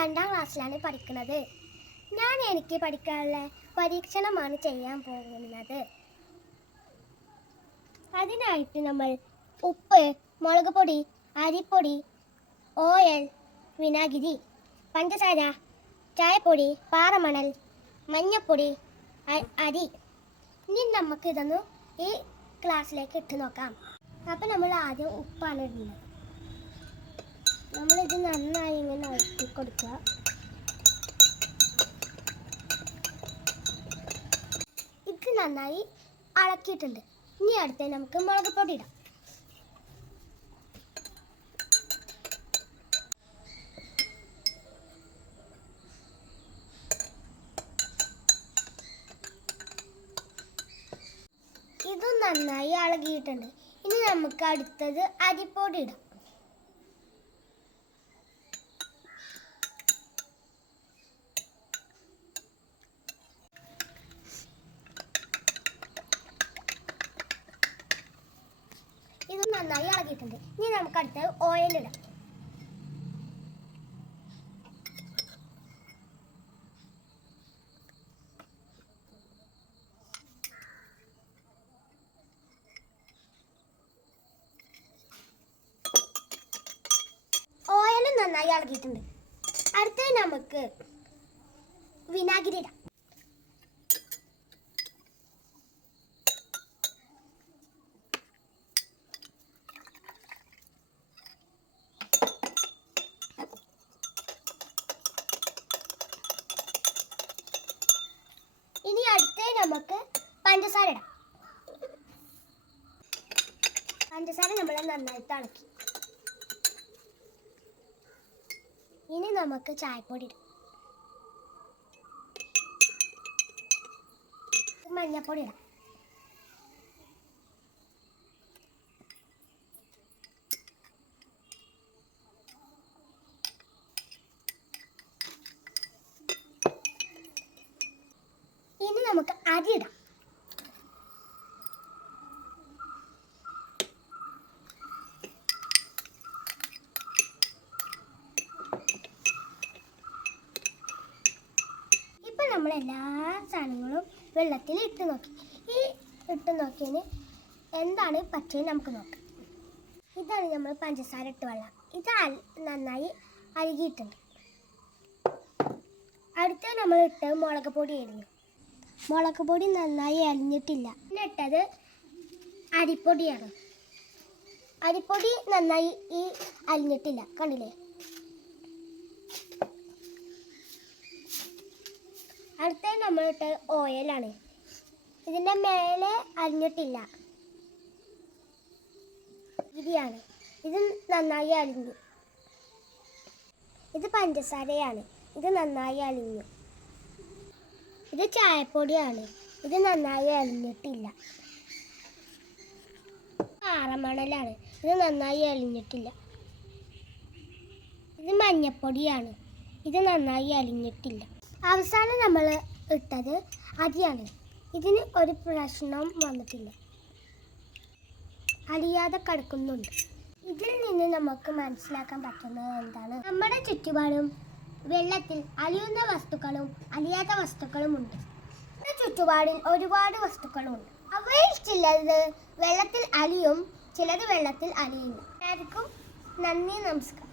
2ാം ക്ലാസ്സിലാണ് പഠിക്കുന്നത്. എനിക്ക് പഠിക്കാനുള്ള പരീക്ഷണമാണ് ചെയ്യാൻ പോകുന്നത്. അതിനായിട്ട് നമ്മൾ ഉപ്പ്, മുളക് പൊടി, അരിപ്പൊടി, ഓയിൽ, വിനാഗിരി, പഞ്ചസാര, ചായപ്പൊടി, പാറമണൽ, മഞ്ഞൾപ്പൊടി, അരി. ഇനി നമുക്കിതൊന്ന് ഈ ഗ്ലാസ്സിലേക്ക് ഇട്ട് നോക്കാം. അപ്പം നമ്മൾ ആദ്യം ഉപ്പാണ് ഇടുന്നത്. നമ്മളിത് നന്നായി ഇങ്ങനെ ഇളക്കി കൊടുക്കുക. ഇത് നന്നായി ഇളക്കിയിട്ടുണ്ട്. ഇനി അടുത്ത് നമുക്ക് മുളക് പൊടി ഇടാം. ഇതും നന്നായി ഇളകിയിട്ടുണ്ട്. ഇനി നമുക്ക് അടുത്തത് അരിപ്പൊടി ഇടാം. ഇത് നന്നായി ഇളകിയിട്ടുണ്ട്. ഇനി നമുക്ക് അടുത്തത് ഓയിൽ ഇടാം. ഓയിൽ നന്നായി ഇളകിയിട്ടുണ്ട്. അടുത്തത് നമുക്ക് വിനാഗിരി ഇടാം. ഇനി അടുത്ത് നമുക്ക് പഞ്ചസാര ഇടാം. പഞ്ചസാര നമ്മൾ നന്നായിട്ട് ഇളക്കി. ഇനി നമുക്ക് ചായപ്പൊടി ഇടാം. മഞ്ഞൾപ്പൊടി ഇടാം. ഇനി നമുക്ക് അരി ഇടാം. ഇപ്പം നമ്മൾ എല്ലാ സാധനങ്ങളും വെള്ളത്തിൽ ഇട്ട് നോക്കി. ഈ ഇട്ട് നോക്കിയതിന് എന്താണ് പച്ചയും നമുക്ക് നോക്കാം. ഇതാണ് നമ്മൾ പഞ്ചസാര ഇട്ട് വെള്ളം. ഇത് നന്നായി അരികിയിട്ടുണ്ട്. അടുത്ത നമ്മൾ ഇട്ട് മുളക് പൊടി ഇടുന്നു. മുളക് പൊടി നന്നായി അലിഞ്ഞിട്ടില്ല. പിന്നെ ഇട്ടത് അരിപ്പൊടിയാണ്. അരിപ്പൊടി നന്നായി അലിഞ്ഞിട്ടില്ല, കണ്ടില്ലേ? അടുത്ത നമ്മൾ ഇട്ടത് ഓയിലാണ്. ഇതിൻ്റെ മേലെ അലിഞ്ഞിട്ടില്ല. ഇരിയാണ്. ഇത് നന്നായി അലിഞ്ഞു. ഇത് പഞ്ചസാരയാണ്. ഇത് നന്നായി അലിഞ്ഞു. ഇത് ചായപ്പൊടിയാണ്. ഇത് നന്നായി അലിഞ്ഞിട്ടില്ല. പാറമണലാണ്. ഇത് നന്നായി അലിഞ്ഞിട്ടില്ല. ഇത് മഞ്ഞപ്പൊടിയാണ്. ഇത് നന്നായി അലിഞ്ഞിട്ടില്ല. അവസാനം നമ്മൾ ഇട്ടത് അരിയാണ്. ഇതിന് ഒരു പ്രശ്നം വന്നിട്ടില്ല, അലിയാതെ കിടക്കുന്നുണ്ട്. ഇതിൽ നിന്ന് നമുക്ക് മനസ്സിലാക്കാൻ പറ്റുന്നത് എന്താണ്? നമ്മുടെ ചുറ്റുപാടും വെള്ളത്തിൽ അലിയുന്ന വസ്തുക്കളും അലിയാത്ത വസ്തുക്കളും ഉണ്ട്. നമ്മുടെ ചുറ്റുപാടിൽ ഒരുപാട് വസ്തുക്കളുണ്ട്. അവയിൽ ചിലത് വെള്ളത്തിൽ അലിയും, ചിലത് വെള്ളത്തിൽ അലിയില്ല. എല്ലാവർക്കും നന്ദി, നമസ്കാരം.